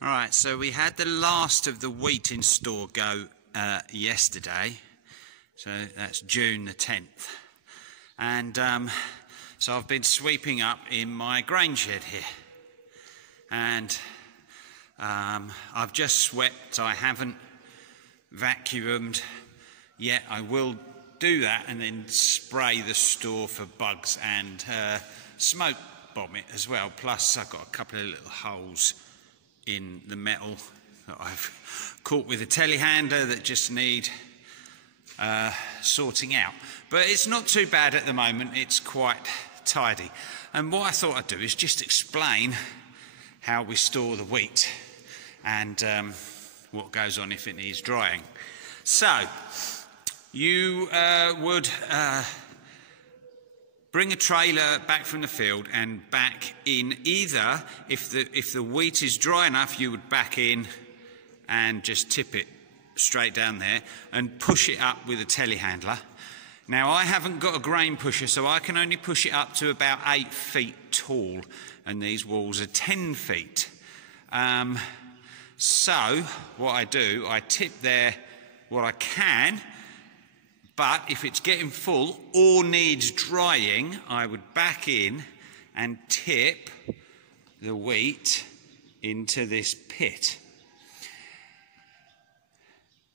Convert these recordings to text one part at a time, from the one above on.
Right, so we had the last of the wheat in store go yesterday, so that's June the 10th, and so I've been sweeping up in my grain shed here, and I've just swept. I haven't vacuumed yet. I will do that and then spray the store for bugs and smoke bomb it as well. Plus I've got a couple of little holes in the metal that I've caught with a telehandler that just need sorting out. But it's not too bad at the moment, it's quite tidy. And what I thought I'd do is just explain how we store the wheat and what goes on if it needs drying. So, you would bring a trailer back from the field and back in. Either, if the wheat is dry enough, you would back in and just tip it straight down there and push it up with a telehandler. Now, I haven't got a grain pusher, so I can only push it up to about 8 feet tall, and these walls are 10 feet. So, what I do, I tip there what I can, but if it's getting full or needs drying, I would back in and tip the wheat into this pit.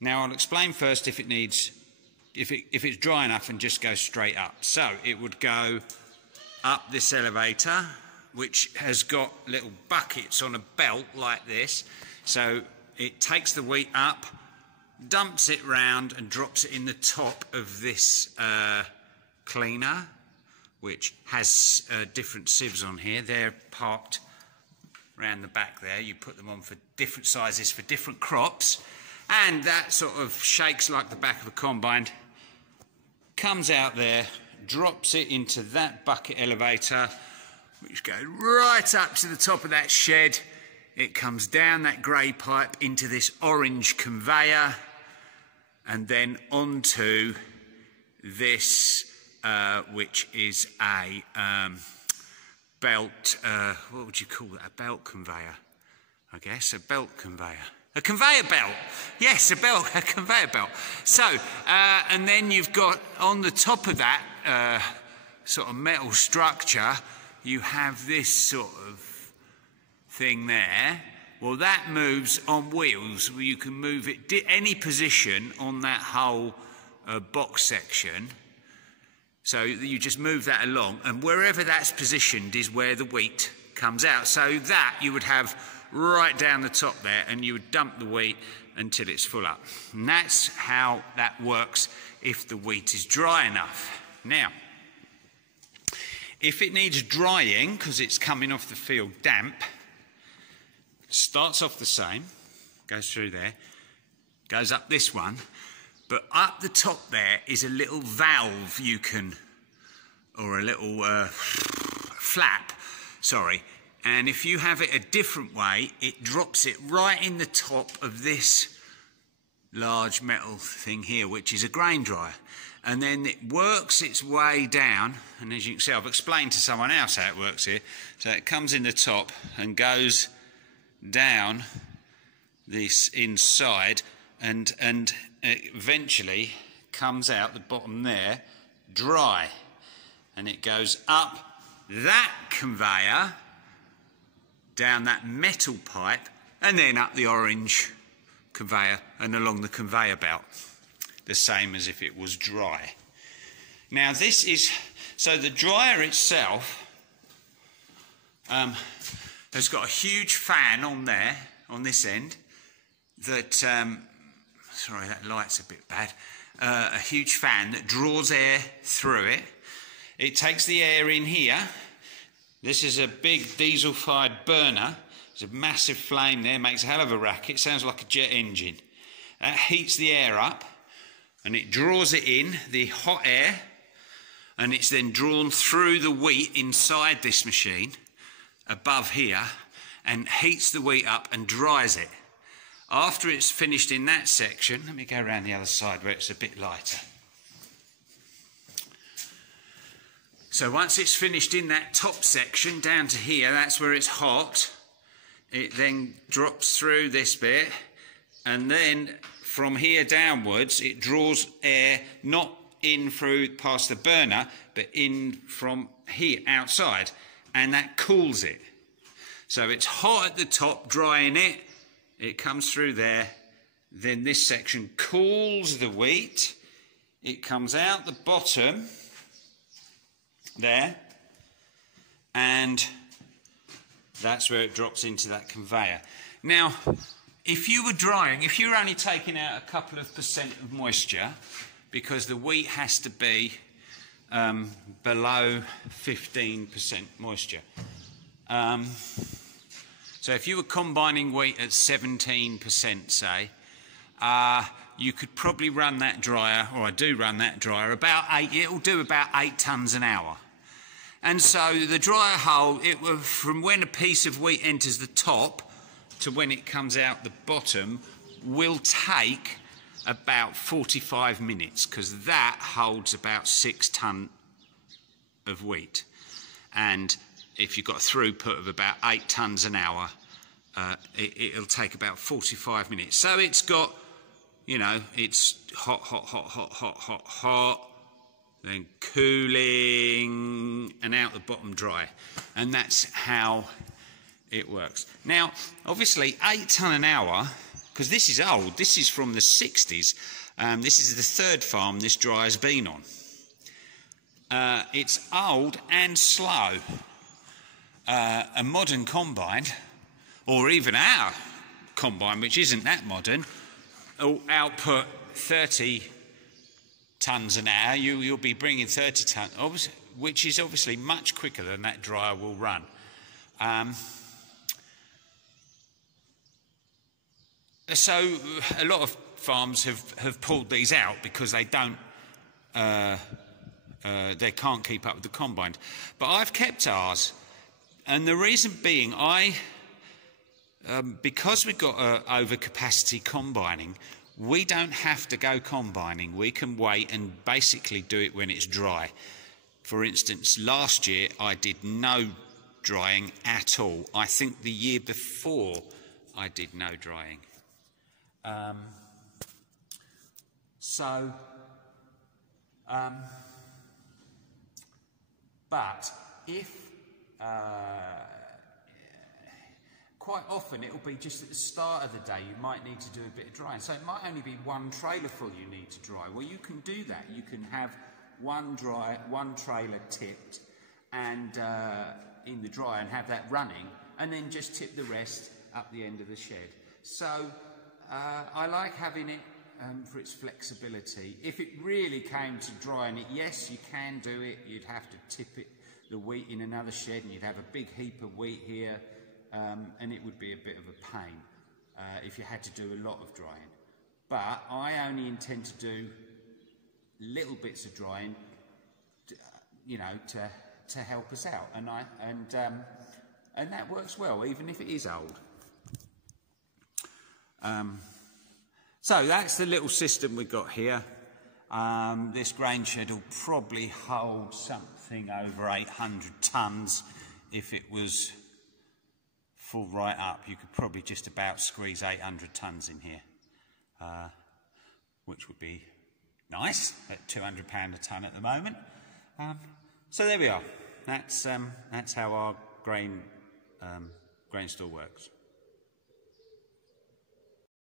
Now I'll explain first if it's dry enough and just go straight up. So it would go up this elevator, which has got little buckets on a belt like this. So it takes the wheat up, dumps it round and drops it in the top of this cleaner, which has different sieves on here. They're parked around the back there. You put them on for different sizes for different crops, and that sort of shakes like the back of a combine, comes out there, drops it into that bucket elevator, which goes right up to the top of that shed. It comes down that grey pipe into this orange conveyor and then onto this, which is a belt, what would you call that? A belt conveyor, I guess, a belt conveyor. A conveyor belt, yes, a conveyor belt. So, and then you've got on the top of that sort of metal structure, you have this sort of thing there. Well, that moves on wheels. You can move it any position on that whole box section. So you just move that along, and wherever that's positioned is where the wheat comes out. So that you would have right down the top there, and you would dump the wheat until it's full up. And that's how that works if the wheat is dry enough. Now, if it needs drying because it's coming off the field damp, starts off the same, goes through there, goes up this one, but up the top there is a little valve you can, or a little flap, sorry, and if you have it a different way, it drops it right in the top of this large metal thing here, which is a grain dryer. And then it works its way down, and as you can see, I've explained to someone else how it works here. So it comes in the top and goes down this inside and eventually comes out the bottom there dry, and it goes up that conveyor, down that metal pipe, and then up the orange conveyor and along the conveyor belt, the same as if it was dry. Now this is, so the dryer itself has got a huge fan on there, on this end, that, sorry, that light's a bit bad, a huge fan that draws air through it. It takes the air in here. This is a big diesel-fired burner. There's a massive flame there, makes a hell of a racket, sounds like a jet engine. That heats the air up, and it draws it in, the hot air, and it's then drawn through the wheat inside this machine, above here, and heats the wheat up and dries it. After it's finished in that section, let me go around the other side where it's a bit lighter. So once it's finished in that top section down to here, that's where it's hot, it then drops through this bit, and then from here downwards it draws air not in through past the burner but in from here outside, and that cools it. So it's hot at the top, drying it, it comes through there, then this section cools the wheat, it comes out the bottom there, and that's where it drops into that conveyor. Now, if you were drying, if you were only taking out a couple of % of moisture, because the wheat has to be below 15% moisture. So if you were combining wheat at 17%, say, you could probably run that dryer, or I do run that dryer, it'll do about 8 tonnes an hour. And so the dryer hole, from when a piece of wheat enters the top to when it comes out the bottom, will take about 45 minutes, because that holds about 6 tonne of wheat. And if you've got a throughput of about 8 tonnes an hour, it'll take about 45 minutes. So it's got, you know, it's hot, hot, hot, hot, hot, hot, hot, then cooling, and out the bottom dry. And that's how it works. Now, obviously, 8 tonne an hour, because this is old, this is from the 60s. This is the third farm this dryer's been on. It's old and slow. A modern combine, or even our combine, which isn't that modern, will output 30 tonnes an hour. You'll be bringing 30 tonnes, which is obviously much quicker than that dryer will run. So a lot of farms have pulled these out because they don't, they can't keep up with the combine. But I've kept ours, and the reason being, because we've got overcapacity combining, we don't have to go combining. We can wait and basically do it when it's dry. For instance, last year I did no drying at all. I think the year before I did no drying. But if quite often it'll be just at the start of the day you might need to do a bit of drying. So it might only be one trailer full you need to dry. Well, you can do that. You can have one trailer tipped and in the dryer and have that running, and then just tip the rest up the end of the shed. So I like having it for its flexibility. If it really came to drying it, yes, you can do it. You'd have to tip the wheat in another shed, and you'd have a big heap of wheat here, and it would be a bit of a pain if you had to do a lot of drying. But I only intend to do little bits of drying, you know, to help us out, and that works well, even if it is old. So that's the little system we've got here. This grain shed will probably hold something over 800 tonnes. If it was full right up, you could probably just about squeeze 800 tonnes in here, which would be nice at £200 a tonne at the moment. So there we are. That's how our grain store works.